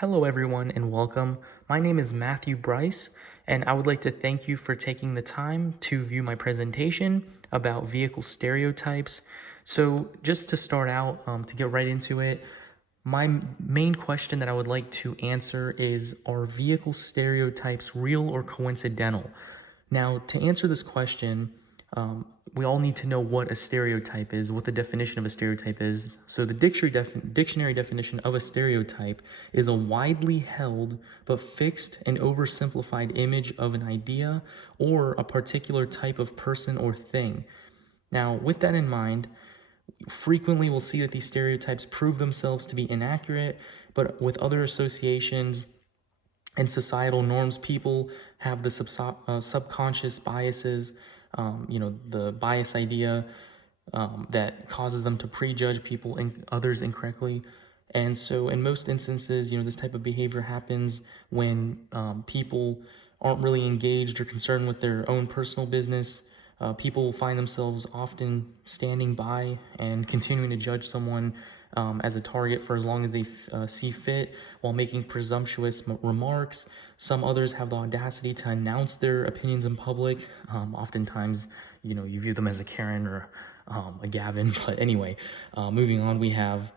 Hello, everyone, and welcome. My name is Matthew Bryce, and I would like to thank you for taking the time to view my presentation about vehicle stereotypes. So, just to start out, to get right into it, my main question that I would like to answer is, are vehicle stereotypes real or coincidental? Now, to answer this question, we all need to know what a stereotype is, what the definition of a stereotype is. So the dictionary definition of a stereotype is a widely held but fixed and oversimplified image of an idea or a particular type of person or thing. Now, with that in mind, frequently we'll see that these stereotypes prove themselves to be inaccurate, but with other associations and societal norms, people have the subconscious biases, the bias idea that causes them to prejudge people and others incorrectly. And so in most instances, this type of behavior happens when people aren't really engaged or concerned with their own personal business. People find themselves often standing by and continuing to judge someone as a target for as long as they see fit while making presumptuous remarks. Some others have the audacity to announce their opinions in public. Oftentimes, you view them as a Karen or a Gavin. But anyway, moving on, we have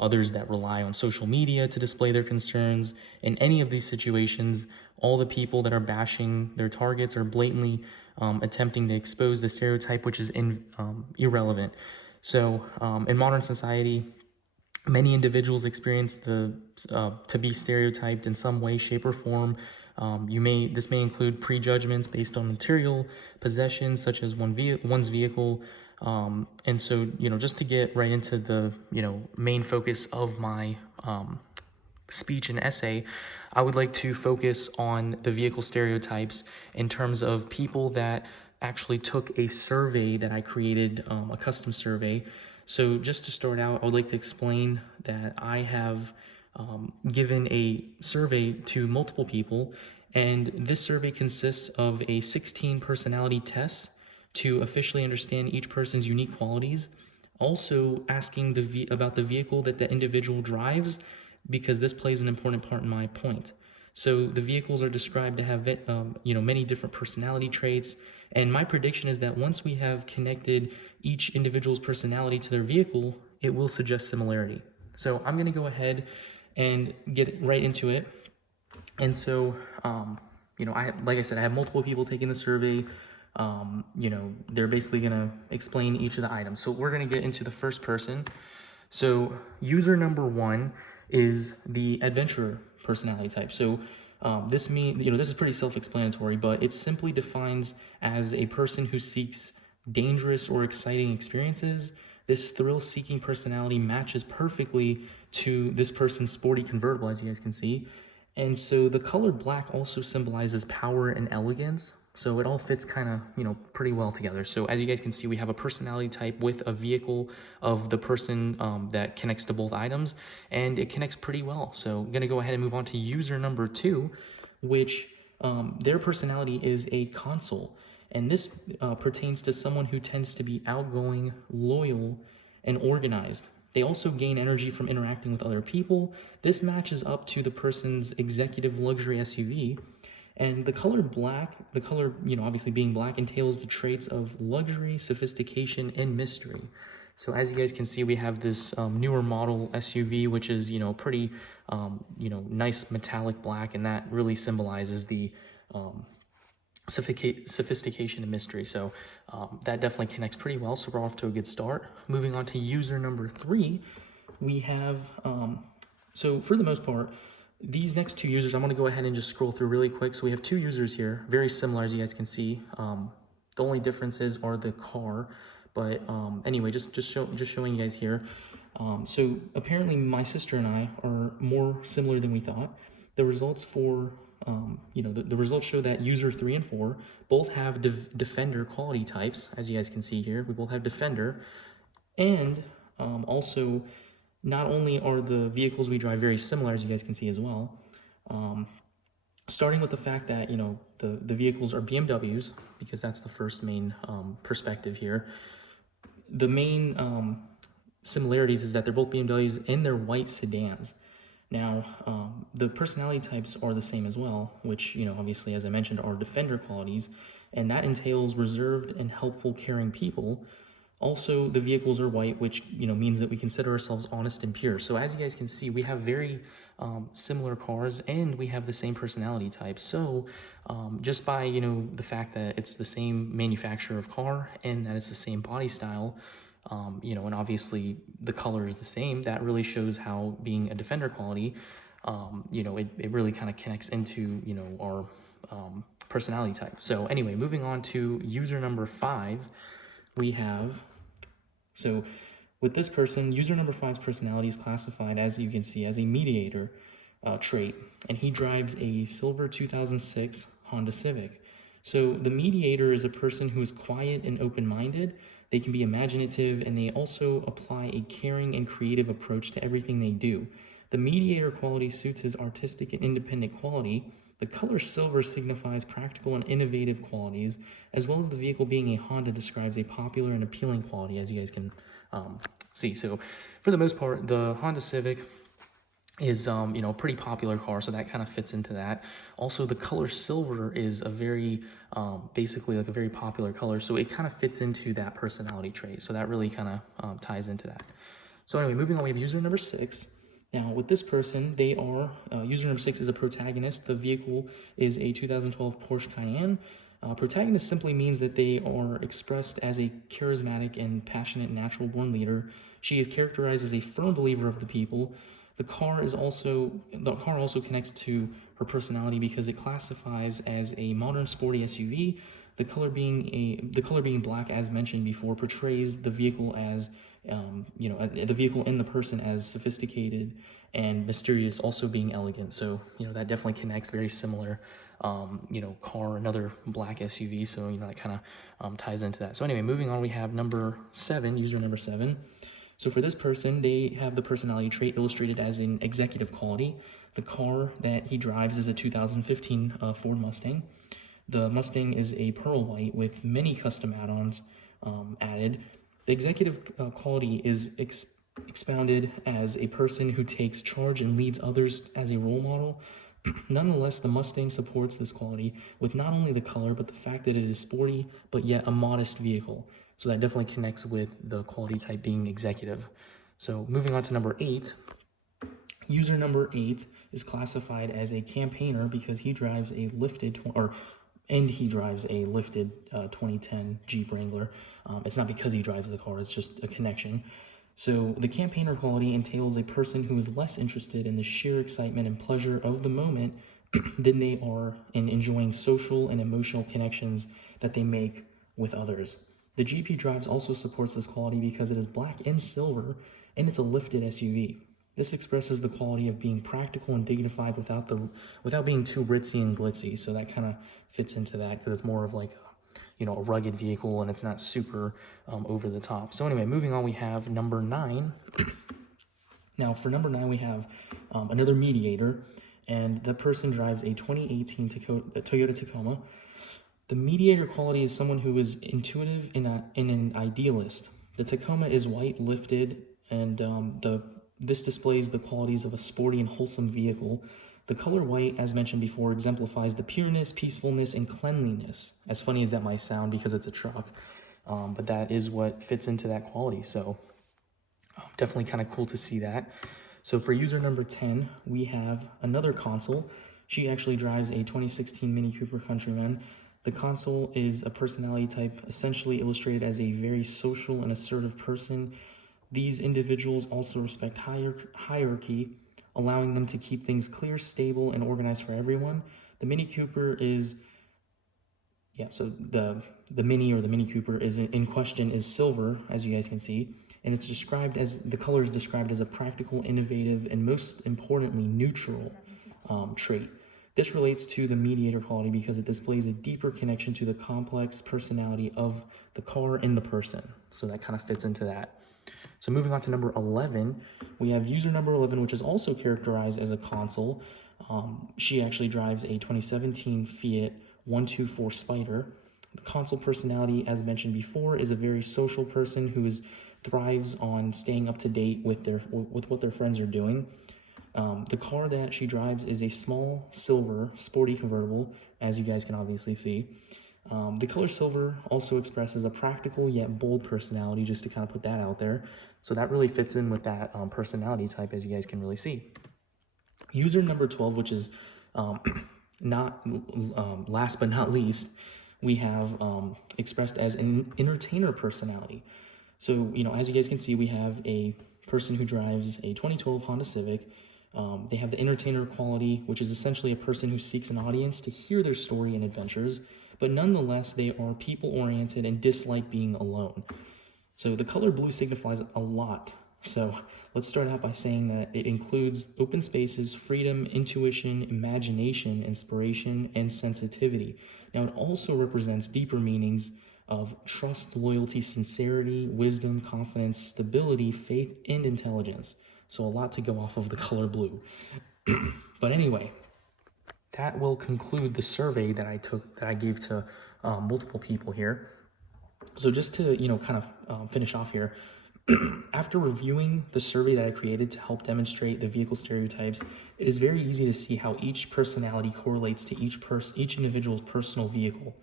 others that rely on social media to display their concerns. In any of these situations, all the people that are bashing their targets are blatantly attempting to expose the stereotype, which is irrelevant. So in modern society, many individuals experience to be stereotyped in some way, shape, or form. This may include prejudgments based on material possessions, such as one's vehicle. And so, just to get right into the main focus of my speech and essay, I would like to focus on the vehicle stereotypes in terms of people that actually took a survey that I created, a custom survey. So just to start out, I would like to explain that I have given a survey to multiple people, and this survey consists of a 16 personality test to officially understand each person's unique qualities, also asking about the vehicle that the individual drives, because this plays an important part in my point. So the vehicles are described to have many different personality traits, and my prediction is that once we have connected each individual's personality to their vehicle, it will suggest similarity. So I'm going to go ahead and get right into it. And so, like I said, I have multiple people taking the survey. They're basically going to explain each of the items. So we're going to get into the first person. So user number one is the adventurer personality type. So this is pretty self-explanatory, but it simply defines as a person who seeks dangerous or exciting experiences. This thrill-seeking personality matches perfectly to this person's sporty convertible, as you guys can see. And so the color black also symbolizes power and elegance. So it all fits kind of, pretty well together. So as you guys can see, we have a personality type with a vehicle of the person that connects to both items, and it connects pretty well. So I'm going to go ahead and move on to user number two, which their personality is a console. And this pertains to someone who tends to be outgoing, loyal, and organized. They also gain energy from interacting with other people. This matches up to the person's executive luxury SUV. And the color black, obviously being black, entails the traits of luxury, sophistication, and mystery. So as you guys can see, we have this newer model SUV, which is, pretty, nice metallic black, and that really symbolizes the sophistication and mystery. So that definitely connects pretty well. So we're off to a good start. Moving on to user number three, we have, so for the most part, these next two users, I'm going to go ahead and just scroll through really quick. So we have two users here, very similar, as you guys can see. The only differences are the car, but anyway, just showing you guys here. So apparently my sister and I are more similar than we thought. The results for the results show that user 3 and 4 both have defender quality types, as you guys can see here. We both have defender, and also not only are the vehicles we drive very similar, as you guys can see as well, starting with the fact that the vehicles are BMWs, because that's the first main perspective here. The main similarities is that they're both BMWs and they're white sedans. Now, the personality types are the same as well, which, obviously, as I mentioned, are defender qualities, and that entails reserved and helpful, caring people. Also, the vehicles are white, which, means that we consider ourselves honest and pure. So as you guys can see, we have very similar cars, and we have the same personality type. So just by, the fact that it's the same manufacturer of car and that it's the same body style, and obviously the color is the same, that really shows how being a defender quality, it really kind of connects into, our personality type. So anyway, moving on to user number 5, we have, so with this person, user number 5's personality is classified, as you can see, as a mediator trait, and he drives a silver 2006 Honda Civic. So the mediator is a person who is quiet and open-minded. They can be imaginative, and they also apply a caring and creative approach to everything they do. The mediator quality suits his artistic and independent quality. The color silver signifies practical and innovative qualities, as well as the vehicle being a Honda describes a popular and appealing quality, as you guys can see. So for the most part, the Honda Civic is a pretty popular car, so that kind of fits into that. Also, the color silver is a very basically like a very popular color, so it kind of fits into that personality trait, so that really kind of ties into that. So anyway, moving on, we have user number 6. Now with this person, they are user number 6 is a protagonist. The vehicle is a 2012 Porsche Cayenne. Protagonist simply means that they are expressed as a charismatic and passionate natural born leader. She is characterized as a firm believer of the people. The car also connects to her personality because it classifies as a modern sporty SUV. The color being black, as mentioned before, portrays the vehicle as the vehicle and the person as sophisticated and mysterious, also being elegant. So that definitely connects. Very similar car, another black SUV, so that kind of ties into that. So anyway, moving on, we have number 7, user number 7. So for this person, they have the personality trait illustrated as an executive quality. The car that he drives is a 2015 Ford Mustang. The Mustang is a pearl white with many custom add-ons added. The executive quality is expounded as a person who takes charge and leads others as a role model. Nonetheless, the Mustang supports this quality with not only the color, but the fact that it is sporty, but yet a modest vehicle. So that definitely connects with the quality type being executive. So moving on to number 8, user number 8 is classified as a campaigner because he drives a lifted 2010 Jeep Wrangler. It's not because he drives the car, it's just a connection. So the campaigner quality entails a person who is less interested in the sheer excitement and pleasure of the moment than they are in enjoying social and emotional connections that they make with others. The GP drives also supports this quality because it is black and silver, and it's a lifted SUV. This expresses the quality of being practical and dignified without being too ritzy and glitzy. So that kind of fits into that because it's more of like a rugged vehicle, and it's not super over the top. So anyway, moving on, we have number 9. Now for number 9, we have another mediator, and the person drives a 2018 Toyota Tacoma. The mediator quality is someone who is intuitive and an idealist. The Tacoma is white, lifted, and this displays the qualities of a sporty and wholesome vehicle. The color white, as mentioned before, exemplifies the pureness, peacefulness, and cleanliness. As funny as that might sound because it's a truck, but that is what fits into that quality. So definitely kind of cool to see that. So for user number 10, we have another consul. She actually drives a 2016 Mini Cooper Countryman. The consul is a personality type essentially illustrated as a very social and assertive person. These individuals also respect hierarchy, allowing them to keep things clear, stable, and organized for everyone. The Mini Cooper is, so the Mini or the Mini Cooper is in question is silver, as you guys can see, and it's described as, the color is described as a practical, innovative, and most importantly, neutral trait. This relates to the mediator quality because it displays a deeper connection to the complex personality of the car and the person. So that kind of fits into that. So moving on to number 11, we have user number 11, which is also characterized as a consul. She actually drives a 2017 Fiat 124 Spider. The consul personality, as mentioned before, is a very social person who thrives on staying up to date with what their friends are doing. The car that she drives is a small silver sporty convertible, as you guys can obviously see. The color silver also expresses a practical yet bold personality, just to kind of put that out there. So that really fits in with that personality type, as you guys can really see. User number 12, which is um, not last but not least, we have expressed as an entertainer personality. So, as you guys can see, we have a person who drives a 2012 Honda Civic. They have the entertainer quality, which is essentially a person who seeks an audience to hear their story and adventures, but nonetheless, they are people-oriented and dislike being alone. So the color blue signifies a lot. So let's start out by saying that it includes open spaces, freedom, intuition, imagination, inspiration, and sensitivity. Now it also represents deeper meanings of trust, loyalty, sincerity, wisdom, confidence, stability, faith, and intelligence. So a lot to go off of the color blue. But anyway, that will conclude the survey that I gave to multiple people here. So just to kind of finish off here, after reviewing the survey that I created to help demonstrate the vehicle stereotypes, it is very easy to see how each personality correlates to each individual's personal vehicle.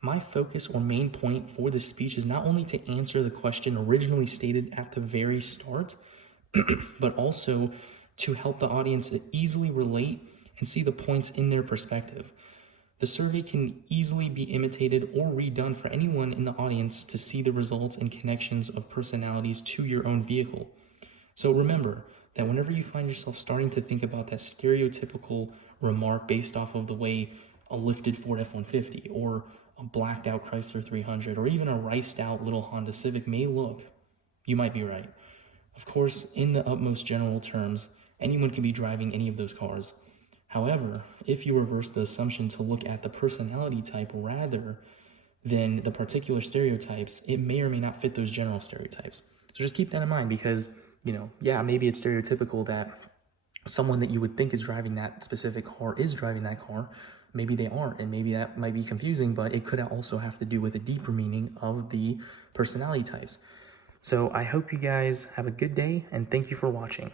My focus or main point for this speech is not only to answer the question originally stated at the very start, but also to help the audience easily relate and see the points in their perspective. The survey can easily be imitated or redone for anyone in the audience to see the results and connections of personalities to your own vehicle. So remember that whenever you find yourself starting to think about that stereotypical remark based off of the way a lifted Ford F-150 or a blacked out Chrysler 300 or even a riced out little Honda Civic may look, you might be right. Of course, in the utmost general terms, anyone can be driving any of those cars. However, if you reverse the assumption to look at the personality type rather than the particular stereotypes, it may or may not fit those general stereotypes. So just keep that in mind because, yeah, maybe it's stereotypical that someone that you would think is driving that specific car is driving that car. Maybe they aren't, and maybe that might be confusing, but it could also have to do with a deeper meaning of the personality types. So I hope you guys have a good day, and thank you for watching.